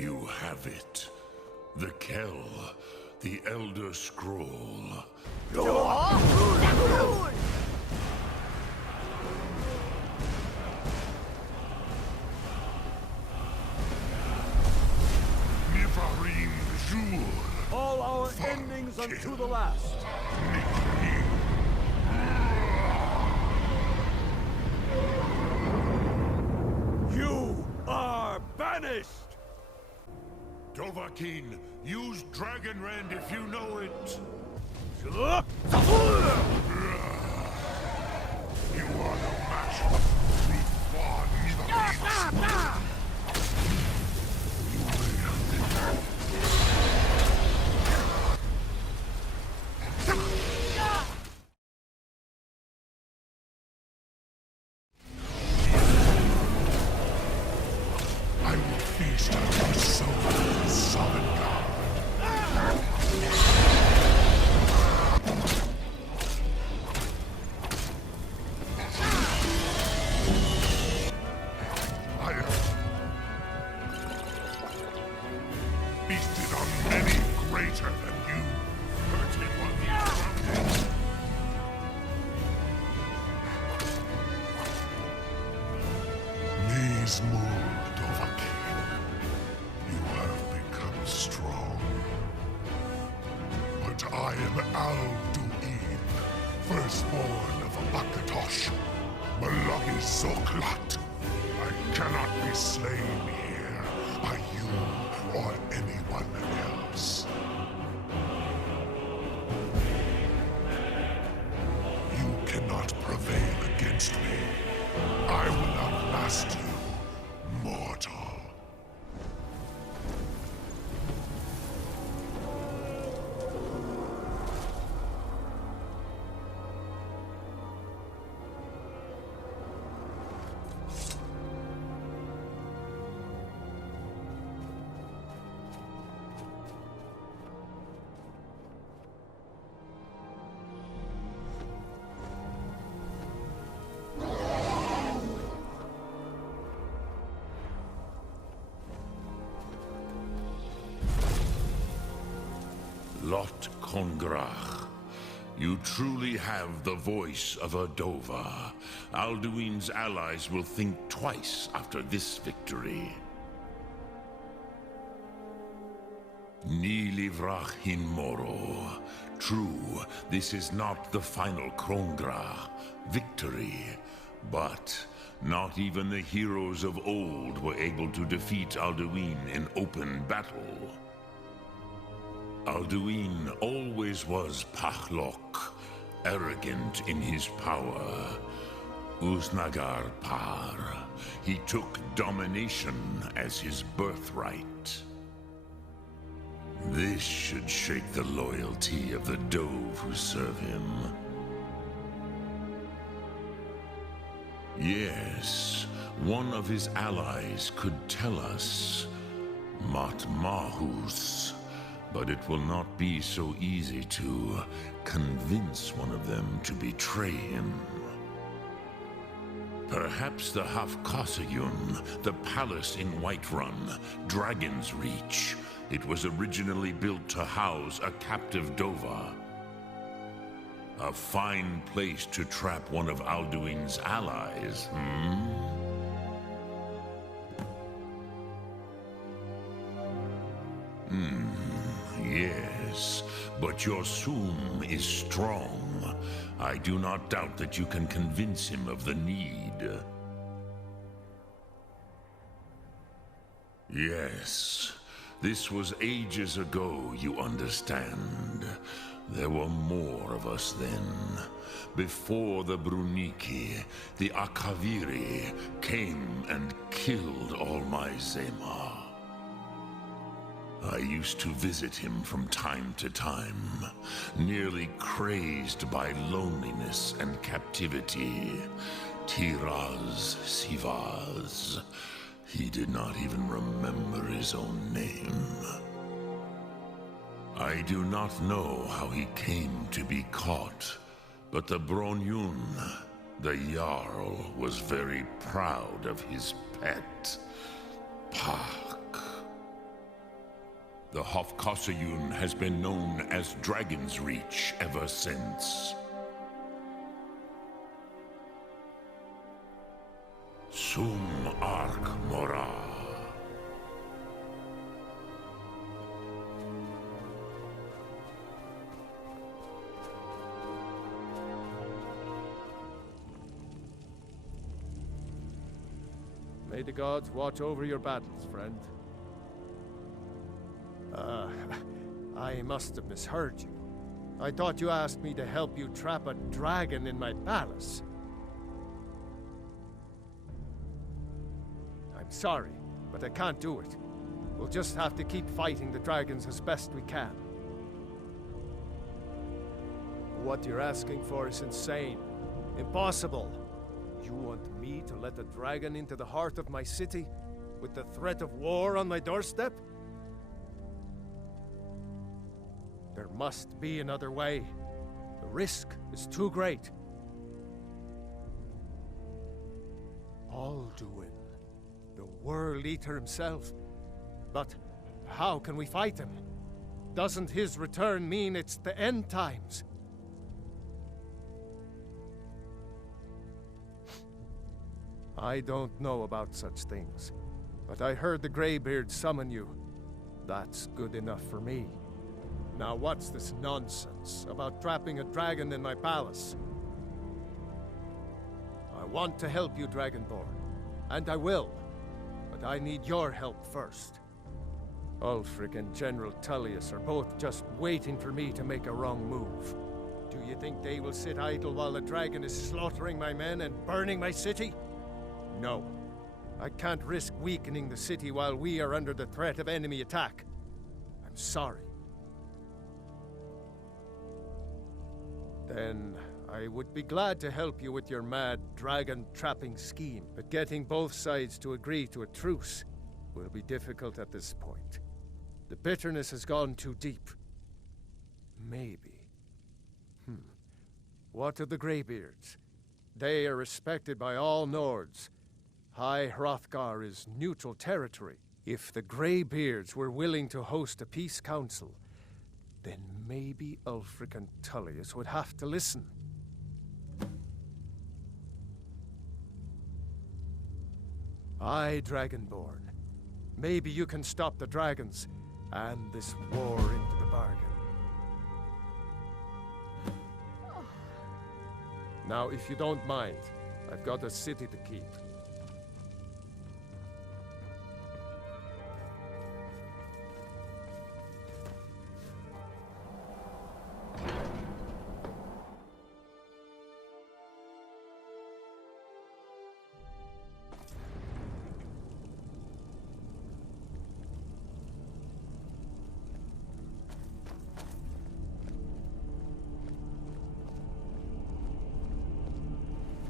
You have it. The Kell, the Elder Scroll. Nivarim Jur. All our endings unto the last. You are banished! Dovahkiin, use Dragonrend if you know it. You are no match for Van Nivarim. I will feast on your soul, solid god. I have feasted on many greater than you. Hurting one surrounded. Knees moved, Dovahkiin. You have become strong. But I am Alduin, firstborn of Akatosh, Malagi Zoklat. I cannot be slain here by you or anyone else. You cannot prevail against me. I will outlast you, mortal. Lot Kongrach. You truly have the voice of a Dova. Alduin's allies will think twice after this victory. Ni livrach hin moro. True, this is not the final Krongra victory, but not even the heroes of old were able to defeat Alduin in open battle. Alduin always was Pachlok, arrogant in his power. Uznagar Par. He took domination as his birthright. This should shake the loyalty of the Dove who serve him. Yes, one of his allies could tell us. Matmahus. But it will not be so easy to convince one of them to betray him. Perhaps the Hafkasayun, the palace in Whiterun, Dragon's Reach. It was originally built to house a captive Dova. A fine place to trap one of Alduin's allies, Yes, but your Sum is strong. I do not doubt that you can convince him of the need. Yes, this was ages ago, you understand. There were more of us then. Before the Bruniki, the Akaviri came and killed all my Zema. I used to visit him from time to time, nearly crazed by loneliness and captivity. Tiraz Sivaz. He did not even remember his own name. I do not know how he came to be caught, but the Bronyun, the Jarl, was very proud of his pet, Pak. The Hofkossayun has been known as Dragon's Reach ever since. Sum Ark Mora. May the gods watch over your battles, friend. I must have misheard you. I thought you asked me to help you trap a dragon in my palace. I'm sorry, but I can't do it. We'll just have to keep fighting the dragons as best we can. What you're asking for is insane. Impossible. You want me to let a dragon into the heart of my city, with the threat of war on my doorstep? There must be another way. The risk is too great. Alduin, the World Eater himself. But how can we fight him? Doesn't his return mean it's the end times? I don't know about such things, but I heard the Greybeard summon you. That's good enough for me. Now what's this nonsense about trapping a dragon in my palace? I want to help you, Dragonborn, and I will, but I need your help first. Ulfric and General Tullius are both just waiting for me to make a wrong move. Do you think they will sit idle while the dragon is slaughtering my men and burning my city? No. I can't risk weakening the city while we are under the threat of enemy attack. I'm sorry. Then I would be glad to help you with your mad dragon-trapping scheme, but getting both sides to agree to a truce will be difficult at this point. The bitterness has gone too deep. Maybe. What of the Greybeards? They are respected by all Nords. High Hrothgar is neutral territory. If the Greybeards were willing to host a peace council, then maybe Ulfric and Tullius would have to listen. Aye, Dragonborn. Maybe you can stop the dragons, and this war into the bargain. Now, if you don't mind, I've got a city to keep.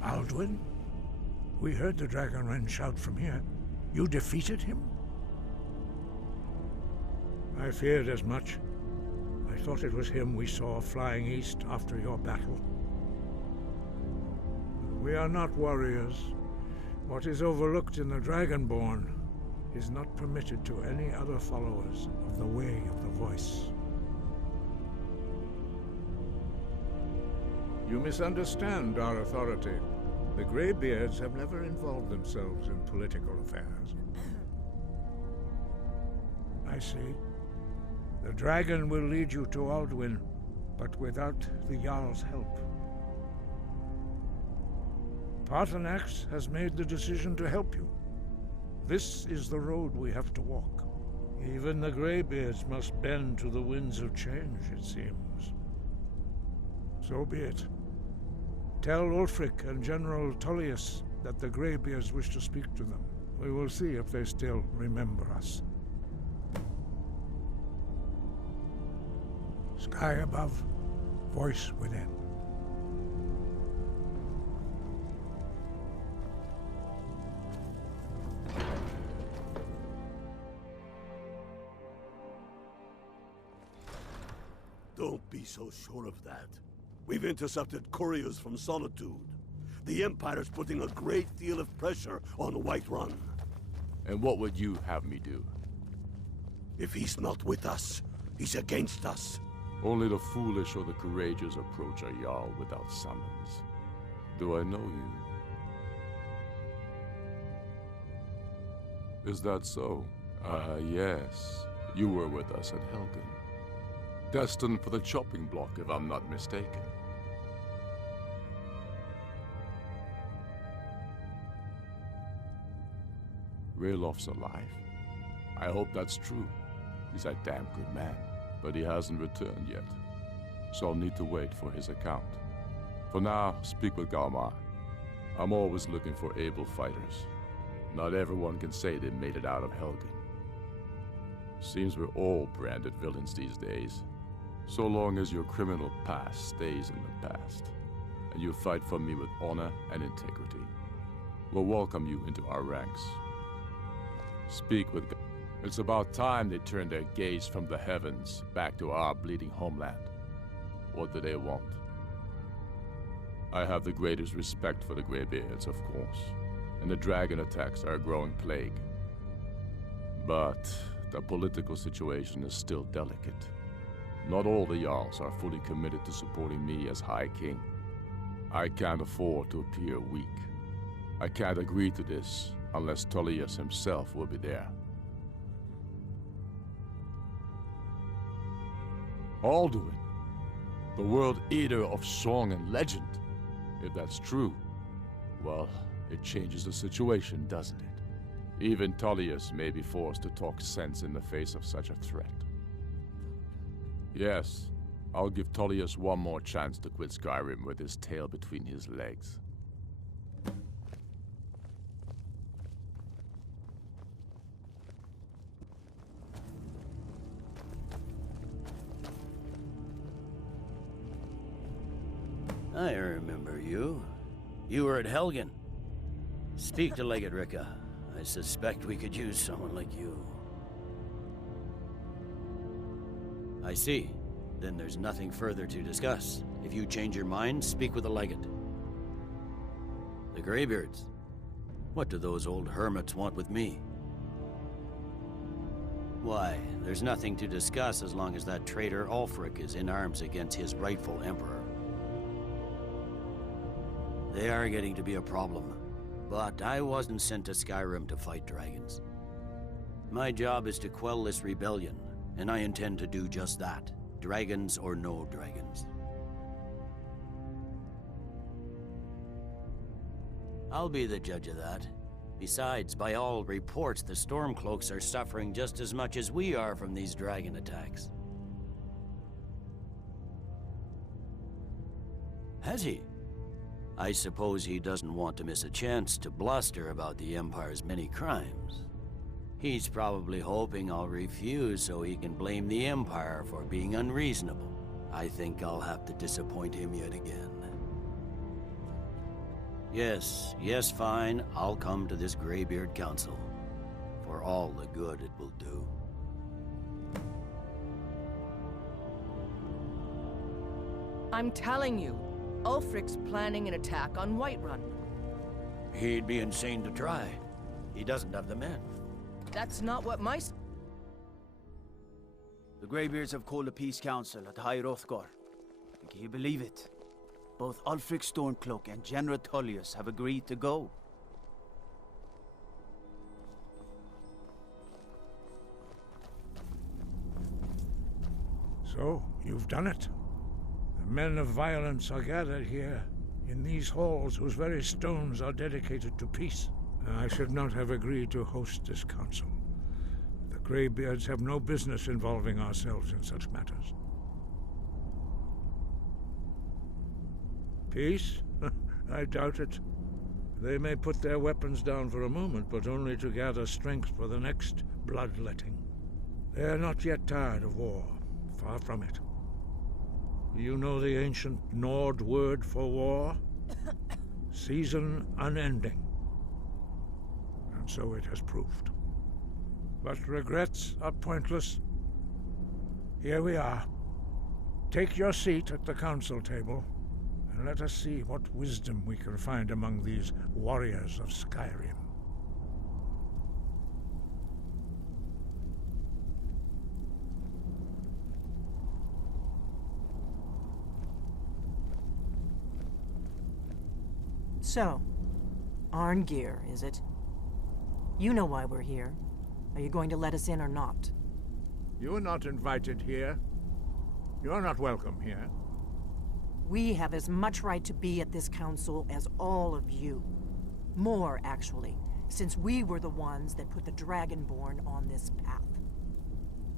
Alduin? We heard the Dragonren shout from here. You defeated him? I feared as much. I thought it was him we saw flying east after your battle. We are not warriors. What is overlooked in the Dragonborn is not permitted to any other followers of the Way of the Voice. You misunderstand our authority. The Greybeards have never involved themselves in political affairs. I see. The dragon will lead you to Alduin, but without the Jarl's help. Paarthurnax has made the decision to help you. This is the road we have to walk. Even the Greybeards must bend to the winds of change, it seems. So be it. Tell Ulfric and General Tullius that the Greybeards wish to speak to them. We will see if they still remember us. Sky above, voice within. Don't be so sure of that. We've intercepted couriers from Solitude. The Empire's putting a great deal of pressure on Whiterun. And what would you have me do? If he's not with us, he's against us. Only the foolish or the courageous approach a Jarl without summons. Do I know you? Is that so? Yes. You were with us at Helgen. Destined for the chopping block, if I'm not mistaken. Raylof's alive. I hope that's true. He's a damn good man, but he hasn't returned yet. So I'll need to wait for his account. For now, speak with Galmar. I'm always looking for able fighters. Not everyone can say they made it out of Helgen. Seems we're all branded villains these days. So long as your criminal past stays in the past, and you fight for me with honor and integrity, we'll welcome you into our ranks. Speak with God. It's about time they turned their gaze from the heavens back to our bleeding homeland. What do they want? I have the greatest respect for the Greybeards, of course, and the dragon attacks are a growing plague. But the political situation is still delicate. Not all the Jarls are fully committed to supporting me as High King. I can't afford to appear weak. I can't agree to this unless Tullius himself will be there. Alduin, the World Eater of song and legend. If that's true, well, it changes the situation, doesn't it? Even Tullius may be forced to talk sense in the face of such a threat. Yes, I'll give Tullius one more chance to quit Skyrim with his tail between his legs. I remember you. You were at Helgen. Speak to Legate Ricka. I suspect we could use someone like you. I see. Then there's nothing further to discuss. If you change your mind, speak with the Legate. The Greybeards. What do those old hermits want with me? Why, there's nothing to discuss as long as that traitor Ulfric is in arms against his rightful emperor. They are getting to be a problem, but I wasn't sent to Skyrim to fight dragons. My job is to quell this rebellion, and I intend to do just that, dragons or no dragons. I'll be the judge of that. Besides, by all reports, the Stormcloaks are suffering just as much as we are from these dragon attacks. Has he? I suppose he doesn't want to miss a chance to bluster about the Empire's many crimes. He's probably hoping I'll refuse so he can blame the Empire for being unreasonable. I think I'll have to disappoint him yet again. Yes, fine. I'll come to this Greybeard Council. For all the good it will do. I'm telling you, Ulfric's planning an attack on Whiterun. He'd be insane to try. He doesn't have the men. That's not what my... The Greybeards have called a peace council at High Hrothgar. Can you believe it? Both Ulfric Stormcloak and General Tullius have agreed to go. So, you've done it. The men of violence are gathered here, in these halls whose very stones are dedicated to peace. I should not have agreed to host this council. The Greybeards have no business involving ourselves in such matters. Peace? I doubt it. They may put their weapons down for a moment, but only to gather strength for the next bloodletting. They are not yet tired of war. Far from it. You know the ancient Nord word for war? Season unending. And so it has proved. But regrets are pointless. Here we are. Take your seat at the council table, and let us see what wisdom we can find among these warriors of Skyrim. So, Arngeir, is it? You know why we're here. Are you going to let us in or not? You're not invited here. You're not welcome here. We have as much right to be at this council as all of you. More, actually, since we were the ones that put the Dragonborn on this path.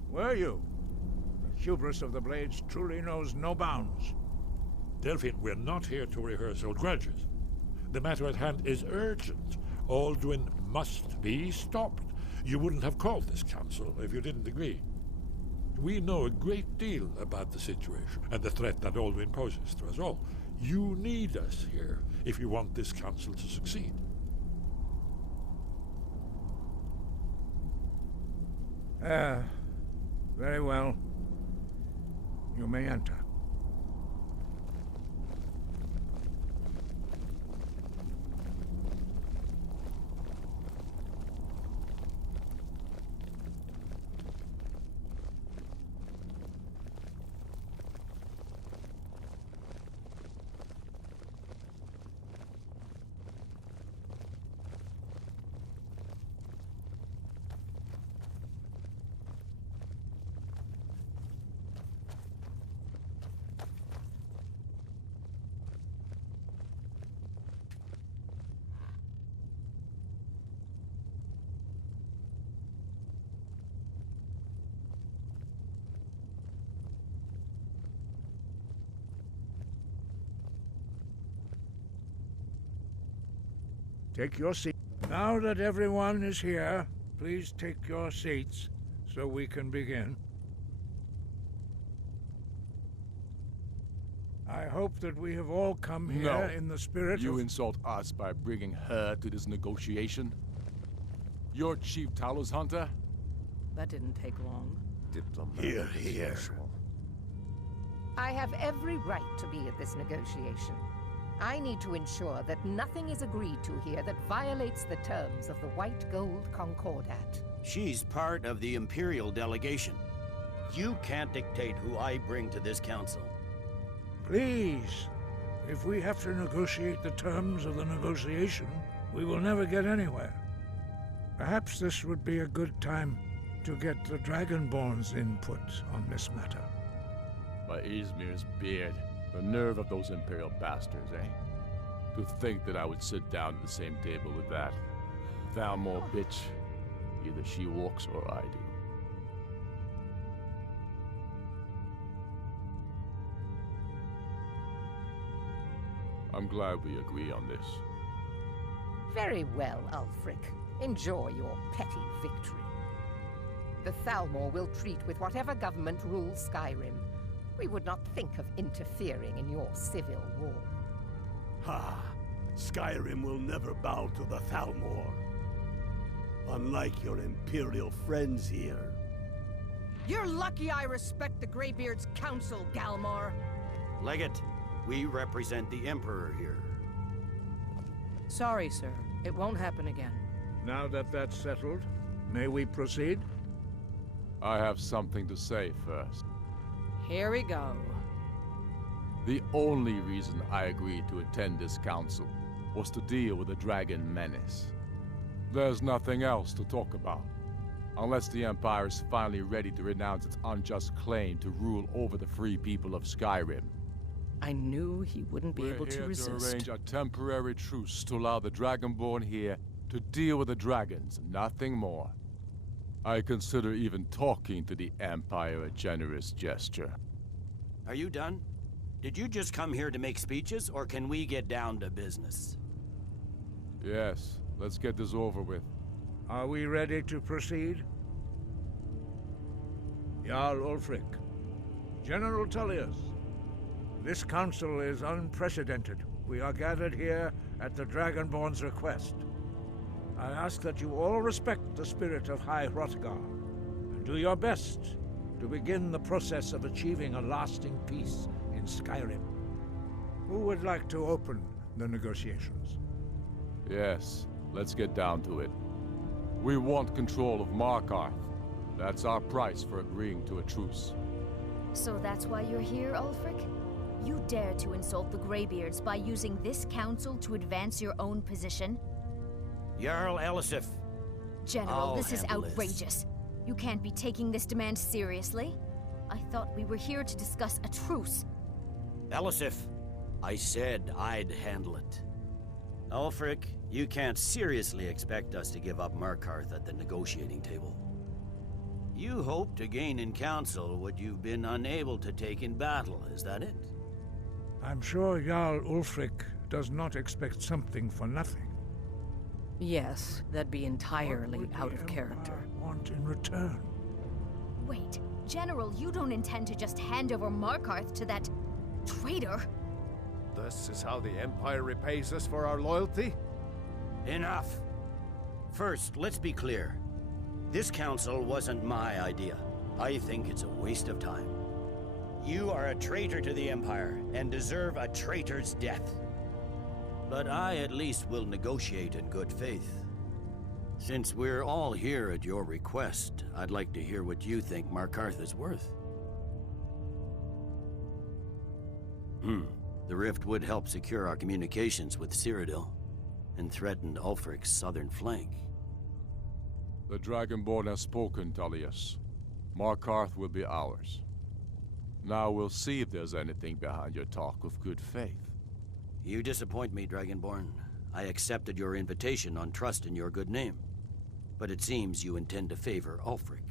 Were you? The hubris of the Blades truly knows no bounds. Delphine, we're not here to rehearse old grudges. The matter at hand is urgent. Alduin must be stopped. You wouldn't have called this council if you didn't agree. We know a great deal about the situation and the threat that Alduin poses to us all. You need us here if you want this council to succeed. Very well. You may enter. Take your seat. Now that everyone is here, please take your seats so we can begin. I hope that we have all come here in the spirit of... You insult us by bringing her to this negotiation? You're Chief Talos Hunter? That didn't take long. Here, here. I have every right to be at this negotiation. I need to ensure that nothing is agreed to here that violates the terms of the White Gold Concordat. She's part of the Imperial delegation. You can't dictate who I bring to this council. Please, if we have to negotiate the terms of the negotiation, we will never get anywhere. Perhaps this would be a good time to get the Dragonborn's input on this matter. By Izmir's beard. The nerve of those Imperial bastards, eh? To think that I would sit down at the same table with that Thalmor bitch. Either she walks or I do. I'm glad we agree on this. Very well, Ulfric. Enjoy your petty victory. The Thalmor will treat with whatever government rules Skyrim. We would not think of interfering in your civil war. Ha! Skyrim will never bow to the Thalmor. Unlike your Imperial friends here. You're lucky I respect the Greybeard's counsel, Galmar. Legate, we represent the Emperor here. Sorry, sir. It won't happen again. Now that that's settled, may we proceed? I have something to say first. Here we go. The only reason I agreed to attend this council was to deal with the dragon menace. There's nothing else to talk about, unless the Empire is finally ready to renounce its unjust claim to rule over the free people of Skyrim. I knew he wouldn't be able to resist. We're here to arrange a temporary truce to allow the Dragonborn here to deal with the dragons, nothing more. I consider even talking to the Empire a generous gesture. Are you done? Did you just come here to make speeches, or can we get down to business? Yes, let's get this over with. Are we ready to proceed? Jarl Ulfric, General Tullius, this council is unprecedented. We are gathered here at the Dragonborn's request. I ask that you all respect the spirit of High Hrothgar, and do your best to begin the process of achieving a lasting peace in Skyrim. Who would like to open the negotiations? Yes, let's get down to it. We want control of Markarth. That's our price for agreeing to a truce. So that's why you're here, Ulfric? You dare to insult the Greybeards by using this council to advance your own position? Jarl Elisif. General, this is outrageous. You can't be taking this demand seriously. I thought we were here to discuss a truce. Elisif, I said I'd handle it. Ulfric, you can't seriously expect us to give up Markarth at the negotiating table. You hope to gain in council what you've been unable to take in battle, is that it? I'm sure Jarl Ulfric does not expect something for nothing. Yes, that'd be entirely out of character. Want in return? Wait, General, you don't intend to just hand over Markarth to that traitor? This is how the Empire repays us for our loyalty? Enough! First, let's be clear. This council wasn't my idea. I think it's a waste of time. You are a traitor to the Empire, and deserve a traitor's death. But I at least will negotiate in good faith. Since we're all here at your request, I'd like to hear what you think Markarth is worth. The rift would help secure our communications with Cyrodiil, and threatened Ulfric's southern flank. The Dragonborn has spoken, Tullius. Markarth will be ours. Now we'll see if there's anything behind your talk of good faith. You disappoint me, Dragonborn. I accepted your invitation on trust in your good name. But it seems you intend to favor Ulfric.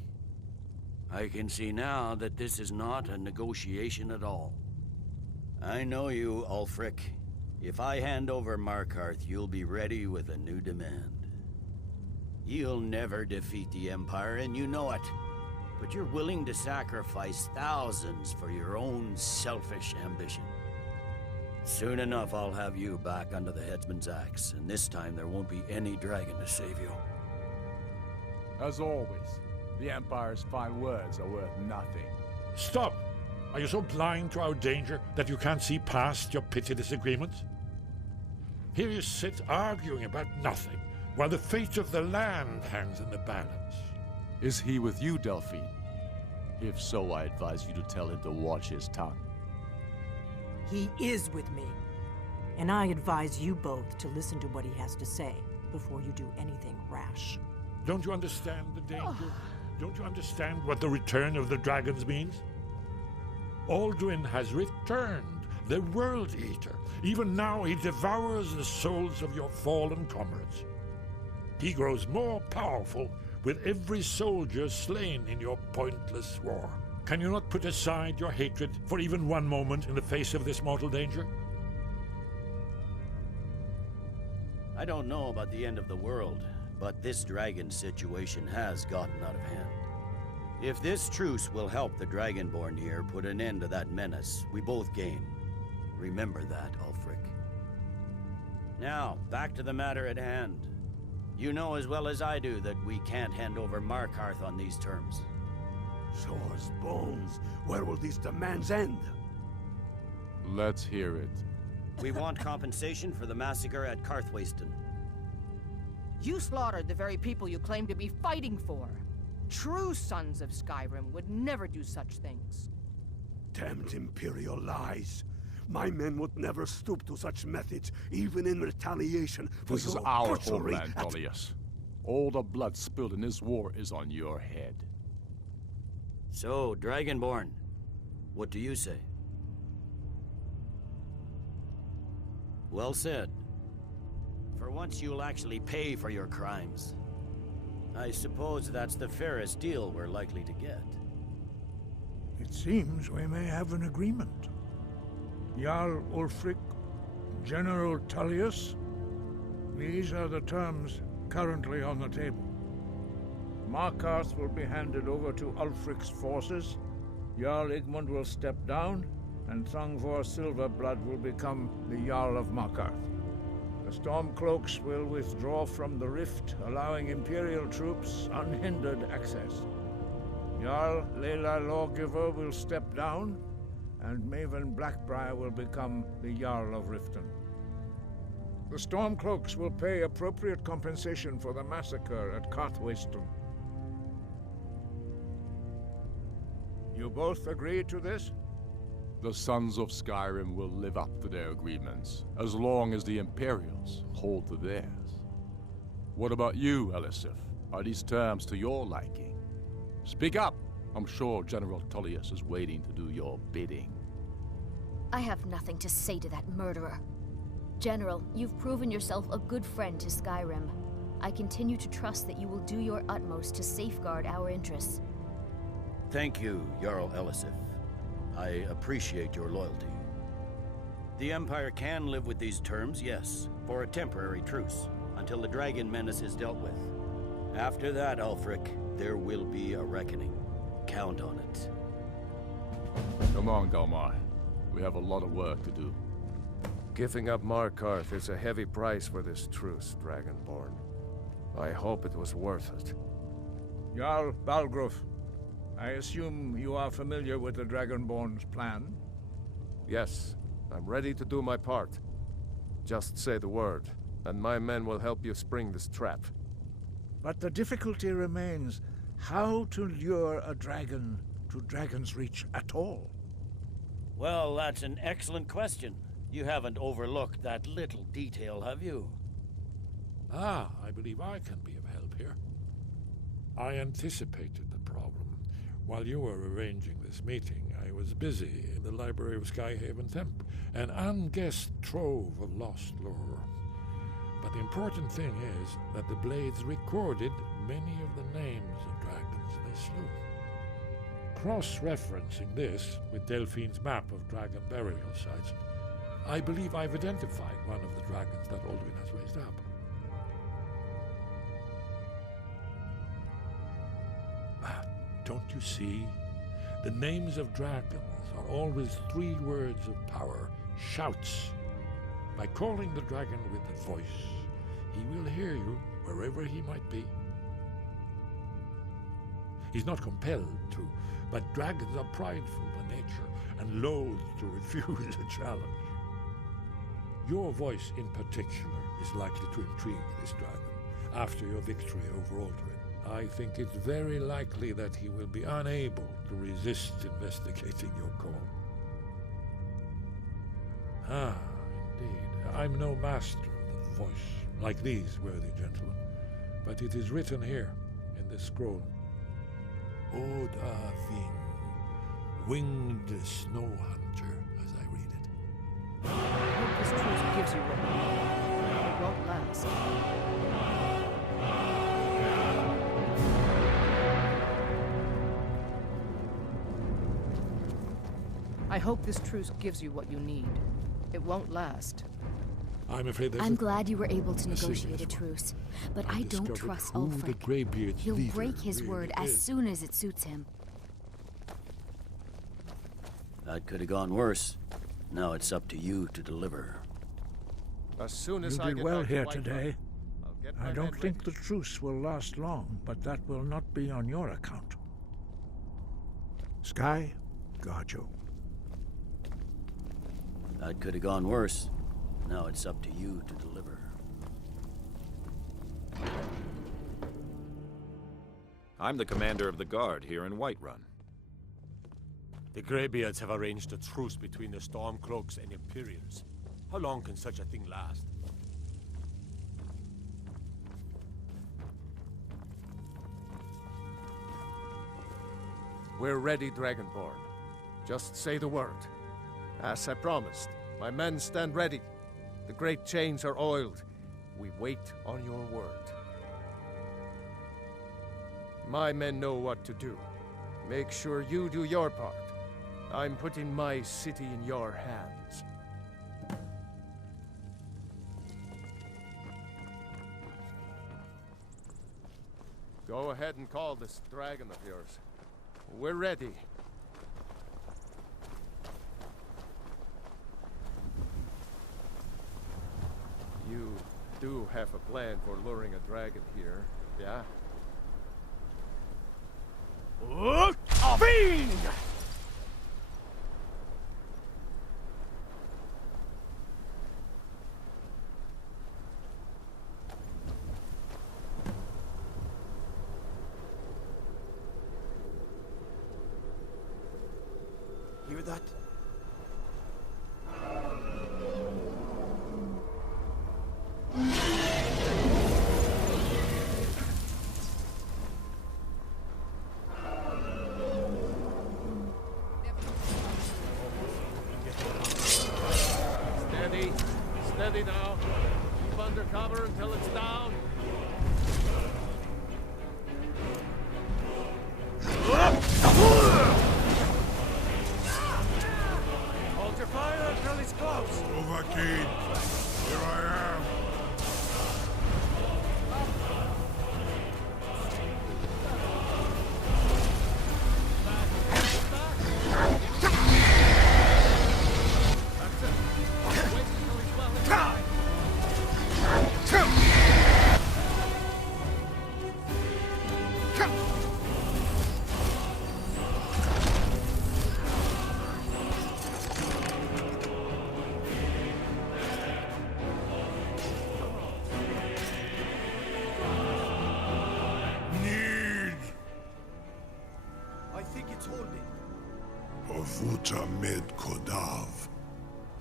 I can see now that this is not a negotiation at all. I know you, Ulfric. If I hand over Markarth, you'll be ready with a new demand. You'll never defeat the Empire, and you know it. But you're willing to sacrifice thousands for your own selfish ambition. Soon enough, I'll have you back under the headsman's axe, and this time there won't be any dragon to save you. As always, the Empire's fine words are worth nothing. Stop! Are you so blind to our danger that you can't see past your petty disagreements? Here you sit arguing about nothing, while the fate of the land hangs in the balance. Is he with you, Delphine? If so, I advise you to tell him to watch his tongue. He is with me. And I advise you both to listen to what he has to say before you do anything rash. Don't you understand the danger? Don't you understand what the return of the dragons means? Alduin has returned, the World Eater. Even now he devours the souls of your fallen comrades. He grows more powerful with every soldier slain in your pointless war. Can you not put aside your hatred for even one moment in the face of this mortal danger? I don't know about the end of the world, but this dragon situation has gotten out of hand. If this truce will help the Dragonborn here put an end to that menace, we both gain. Remember that, Ulfric. Now, back to the matter at hand. You know as well as I do that we can't hand over Markarth on these terms. Swords, bones, where will these demands end? Let's hear it. We want compensation for the massacre at Karthwasten. You slaughtered the very people you claim to be fighting for. True sons of Skyrim would never do such things. Damned Imperial lies. My men would never stoop to such methods, even in retaliation for This is your our butchery homeland, Tullius. All the blood spilled in this war is on your head. So, Dragonborn, what do you say? Well said. For once you'll actually pay for your crimes. I suppose that's the fairest deal we're likely to get. It seems we may have an agreement. Jarl Ulfric, General Tullius, these are the terms currently on the table. Markarth will be handed over to Ulfric's forces, Jarl Igmund will step down, and Thongvor Silverblood will become the Jarl of Markarth. The Stormcloaks will withdraw from the rift, allowing Imperial troops unhindered access. Jarl Leila Lawgiver will step down, and Maven Blackbriar will become the Jarl of Riften. The Stormcloaks will pay appropriate compensation for the massacre at Karthwasten. You both agree to this? The Sons of Skyrim will live up to their agreements, as long as the Imperials hold to theirs. What about you, Elisif? Are these terms to your liking? Speak up! I'm sure General Tullius is waiting to do your bidding. I have nothing to say to that murderer. General, you've proven yourself a good friend to Skyrim. I continue to trust that you will do your utmost to safeguard our interests. Thank you, Jarl Elisif. I appreciate your loyalty. The Empire can live with these terms, yes, for a temporary truce, until the dragon menace is dealt with. After that, Ulfric, there will be a reckoning. Count on it. Come on, Dalmar. We have a lot of work to do. Giving up Markarth is a heavy price for this truce, Dragonborn. I hope it was worth it. Jarl Balgruuf, I assume you are familiar with the Dragonborn's plan? Yes, I'm ready to do my part. Just say the word, and my men will help you spring this trap. But the difficulty remains how to lure a dragon to Dragon's Reach at all. Well, that's an excellent question. You haven't overlooked that little detail, have you? Ah, I believe I can be of help here. I anticipated the problem. While you were arranging this meeting, I was busy in the library of Skyhaven Temple, an unguessed trove of lost lore. But the important thing is that the Blades recorded many of the names of dragons they slew. Cross-referencing this with Delphine's map of dragon burial sites, I believe I've identified one of the dragons that Alduin has raised up. Don't you see? The names of dragons are always 3 words of power, shouts. By calling the dragon with a voice, he will hear you wherever he might be. He's not compelled to, but dragons are prideful by nature and loath to refuse a challenge. Your voice in particular is likely to intrigue this dragon after your victory over Alduin. I think it's very likely that he will be unable to resist investigating your call. Ah, indeed. I'm no master of the voice, like these worthy gentlemen, but it is written here in this scroll. Odahving, winged snow hunter, as I read it. I hope this truce gives you what you need. It won't last. I hope this truce gives you what you need. It won't last. I'm afraid I'm glad you were able to negotiate a truce, but I don't trust Ulfric. He'll break his word as soon as it suits him. That could have gone worse. Now it's up to you to deliver. As soon as you did well here today. I don't think the truce will last long, but that will not be on your account. Sky, guard you. That could have gone worse. Now it's up to you to deliver. I'm the commander of the guard here in Whiterun. The Greybeards have arranged a truce between the Stormcloaks and Imperials. How long can such a thing last? We're ready, Dragonborn. Just say the word. As I promised, my men stand ready. The great chains are oiled. We wait on your word. My men know what to do. Make sure you do your part. I'm putting my city in your hands. Go ahead and call this dragon of yours. We're ready. You do have a plan for luring a dragon here, yeah? Fiend! Hear that? cover until it's down. Hold your fire until he's close. Dovahkiin, here I am. Ovuta med Kodav,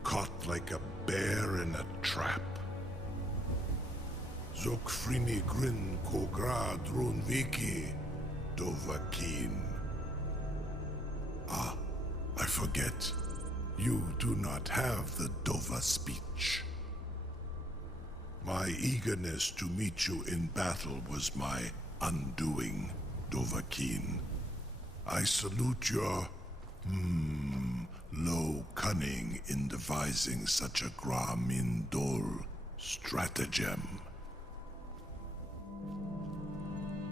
caught like a bear in a trap. Zokfrini grin kogra drunviki, Dovahkiin. Ah, I forget. You do not have the Dova speech. My eagerness to meet you in battle was my undoing, Dovahkiin. I salute your low cunning in devising such a Gramindol stratagem.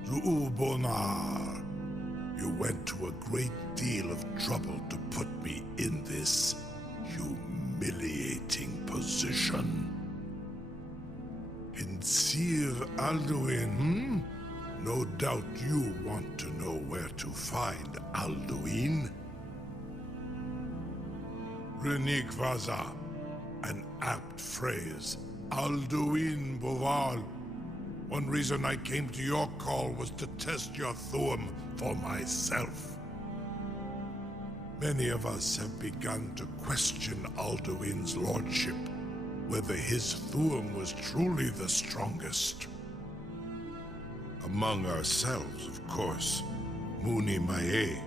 Zuubonar, you went to a great deal of trouble to put me in this humiliating position. In Sir Alduin, No doubt you want to know where to find Alduin. Renikvaza, an apt phrase. Alduin Boval. One reason I came to your call was to test your Thuum for myself. Many of us have begun to question Alduin's lordship, whether his Thuum was truly the strongest. Among ourselves, of course. Muni Mae,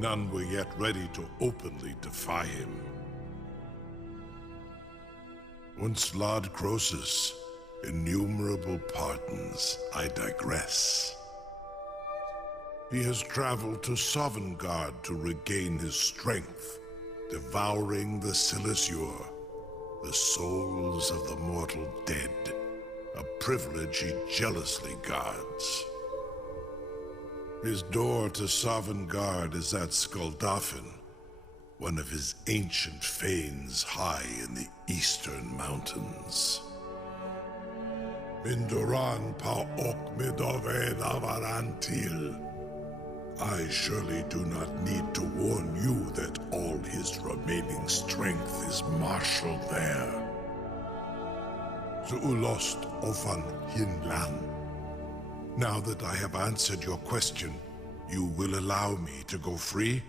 none were yet ready to openly defy him. Once Lord Croesus, innumerable pardons, I digress. He has traveled to Sovngarde to regain his strength, devouring the Silesur, the souls of the mortal dead, a privilege he jealously guards. His door to Sovngarde is at Skuldafn, one of his ancient fanes high in the eastern mountains. Mindoran pa ok midoved avarantil. I surely do not need to warn you that all his remaining strength is marshaled there. Zuulost ofan hinlan. Now that I have answered your question, you will allow me to go free?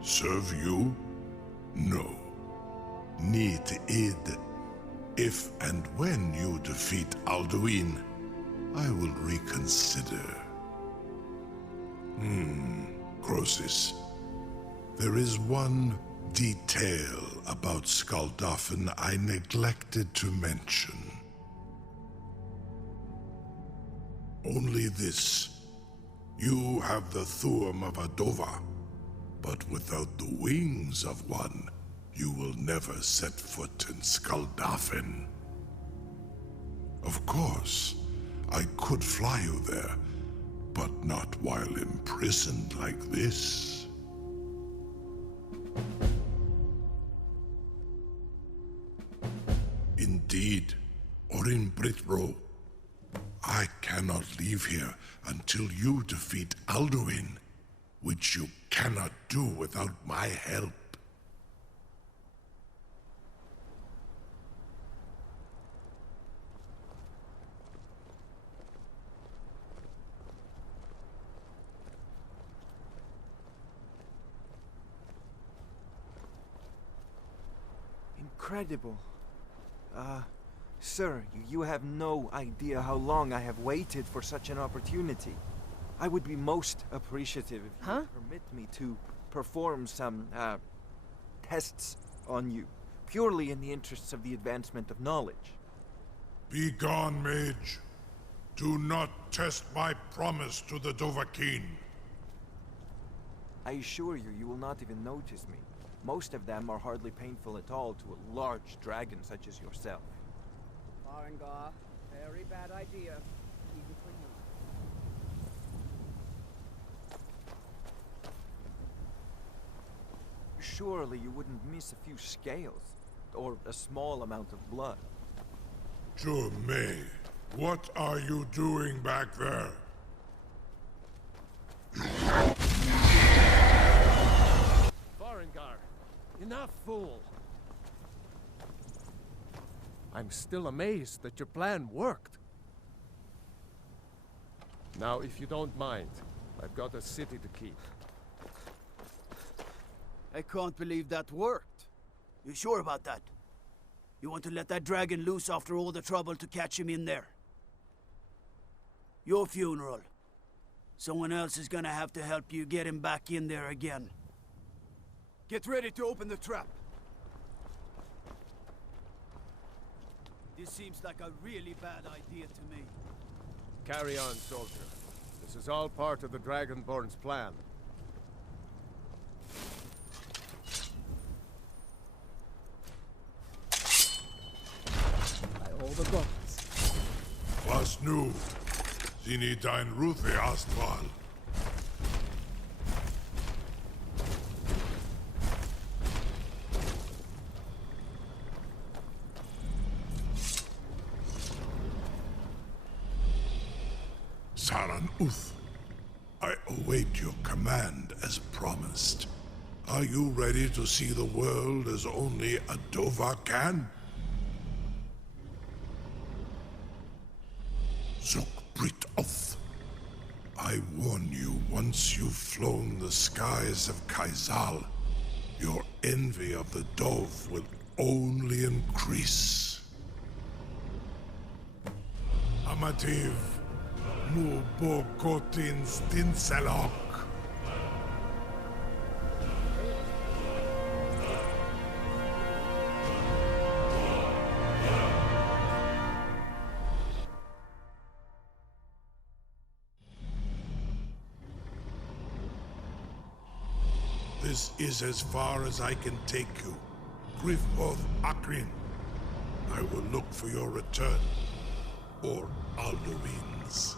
Serve you? No. Need id. If and when you defeat Alduin, I will reconsider. Croesus. There is one detail about Skuldafn I neglected to mention. Only this. You have the Thuum of a Dova, but without the wings of one, you will never set foot in Skuldafn. Of course, I could fly you there, but not while imprisoned like this. Indeed, Orin Britro, I cannot leave here until you defeat Alduin, which you cannot do without my help. Incredible. Sir, you have no idea how long I have waited for such an opportunity. I would be most appreciative if you would permit me to perform some, tests on you, purely in the interests of the advancement of knowledge. Be gone, mage. Do not test my promise to the Dovahkiin. I assure you, you will not even notice me. Most of them are hardly painful at all to a large dragon such as yourself. Farengar, very bad idea, even for you. Surely you wouldn't miss a few scales, or a small amount of blood. May, what are you doing back there? Farengar, enough, fool! I'm still amazed that your plan worked. Now, if you don't mind, I've got a city to keep. I can't believe that worked. You sure about that? You want to let that dragon loose after all the trouble to catch him in there? Your funeral. Someone else is gonna have to help you get him back in there again. Get ready to open the trap. This seems like a really bad idea to me. Carry on, soldier. This is all part of the Dragonborn's plan. By all the gods. Was nu? Zini dein Ruthe Astval. Saran Uth, I await your command as promised. Are you ready to see the world as only a Dova can? Zuk Brit Oth, I warn you, once you've flown the skies of Kaizal, your envy of the Dove will only increase. Amativ, mu bo kotin stinselok. This is as far as I can take you. Grifboth Akrin. I will look for your return. Or Alduin's.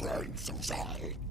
strength of Zal.